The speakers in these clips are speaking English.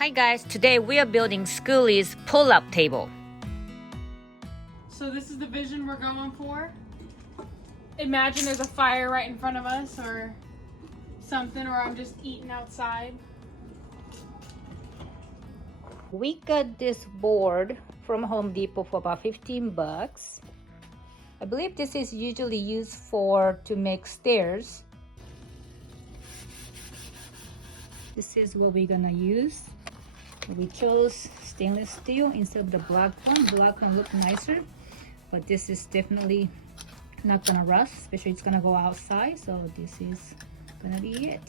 Hi guys, today we are building Skoolie's pull-up table. So this is the vision we're going for. Imagine there's a fire right in front of us or something, or I'm just eating outside. We got this board from Home Depot for about 15 bucks. I believe this is usually used to make stairs. This is what we're gonna use. We chose stainless steel instead of the black one. Black one looked nicer, but this is definitely not gonna rust, especially it's gonna go outside. So this is gonna be it.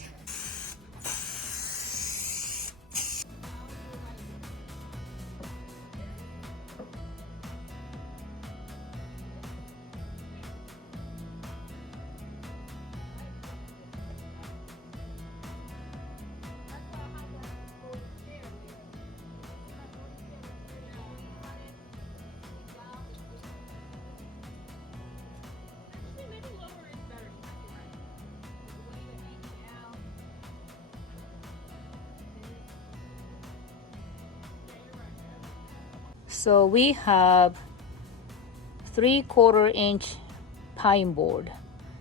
So we have 3/4 inch pine board.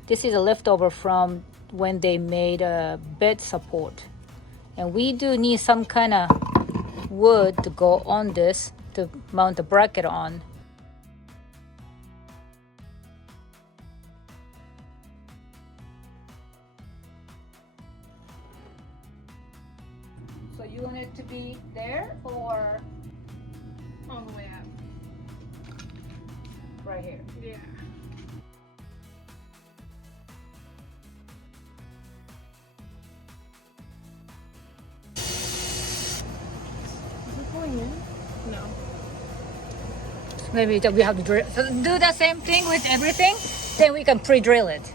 This is a leftover from when they made a bed support. And we do need some kind of wood to go on this to mount the bracket on. So you want it to be there or All the way up. right here? Yeah. Is it going in? No. Maybe we have to drill. So do the same thing with everything, then we can pre-drill it.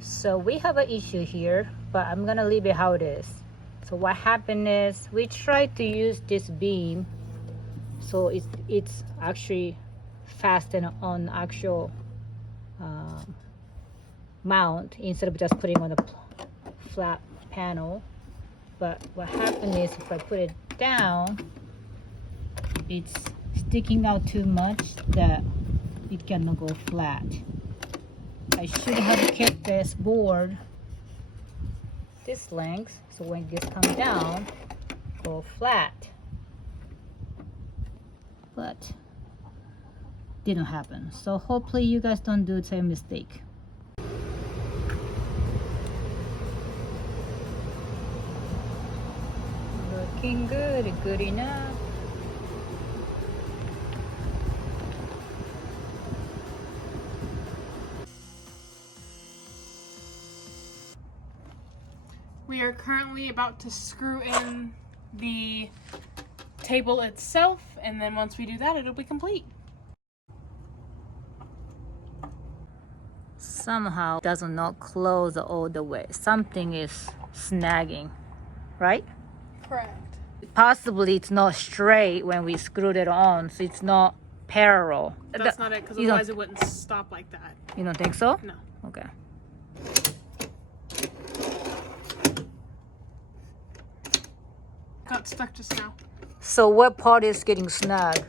So we have an issue here, but I'm gonna leave it how it is. So what happened is we tried to use this beam, so it's actually fastened on actual mount instead of just putting on a flat panel. But what happened is if I put it down, it's sticking out too much that it cannot go flat. I should have kept this board this length, so when this comes down, go flat. But didn't happen. So hopefully you guys don't do the same mistake. Looking good, good enough. We are currently about to screw in the table itself, and then once we do that, it'll be complete. Somehow does not close all the way. Something is snagging, right? Correct. Possibly it's not straight when we screwed it on, so it's not parallel. That's not it, because you otherwise it wouldn't stop like that. You don't think so? No. Okay. Got stuck just now. So what part is getting snag?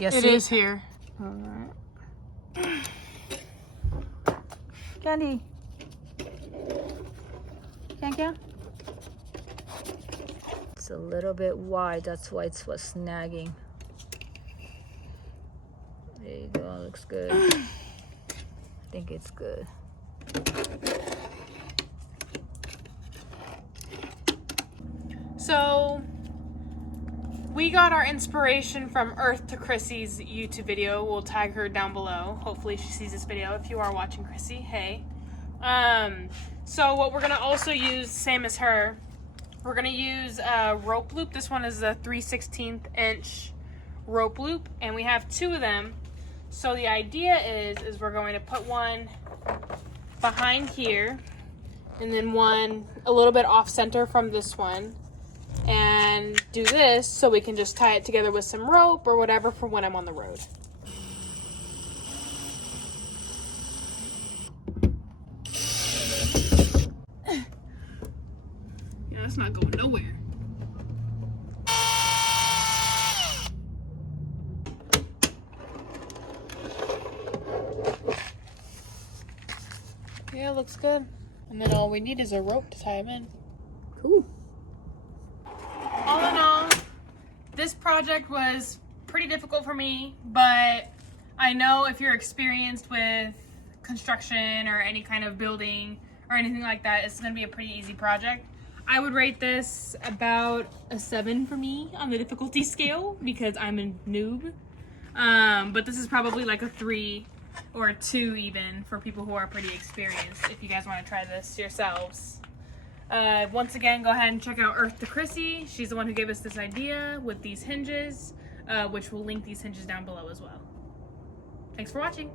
Yes, It is here. Alright. Candy. Can. It's a little bit wide, that's why it's what's snagging. There you go, looks good. I think it's good. So we got our inspiration from Earth to Krissy's YouTube video. We'll tag her down below. Hopefully she sees this video. If you are watching Krissy, hey. So what we're gonna also use, same as her, we're gonna use a rope loop. This one is a 3/16 inch rope loop, and we have 2 of them. So the idea is we're going to put one behind here, and then one a little bit off center from this one, and do this so we can just tie it together with some rope or whatever for when I'm on the road. Yeah, that's not going going nowhere. Yeah, looks good. And then all we need is a rope to tie him in. Cool. All in all, this project was pretty difficult for me, but I know if you're experienced with construction or any kind of building or anything like that, it's going to be a pretty easy project. I would rate this about a 7 for me on the difficulty scale because I'm a noob. But this is probably like a 3 or a 2 even for people who are pretty experienced if you guys want to try this yourselves. Once again, go ahead and check out Earth to Krissy. She's the one who gave us this idea with these hinges, which will link these hinges down below as well. Thanks for watching.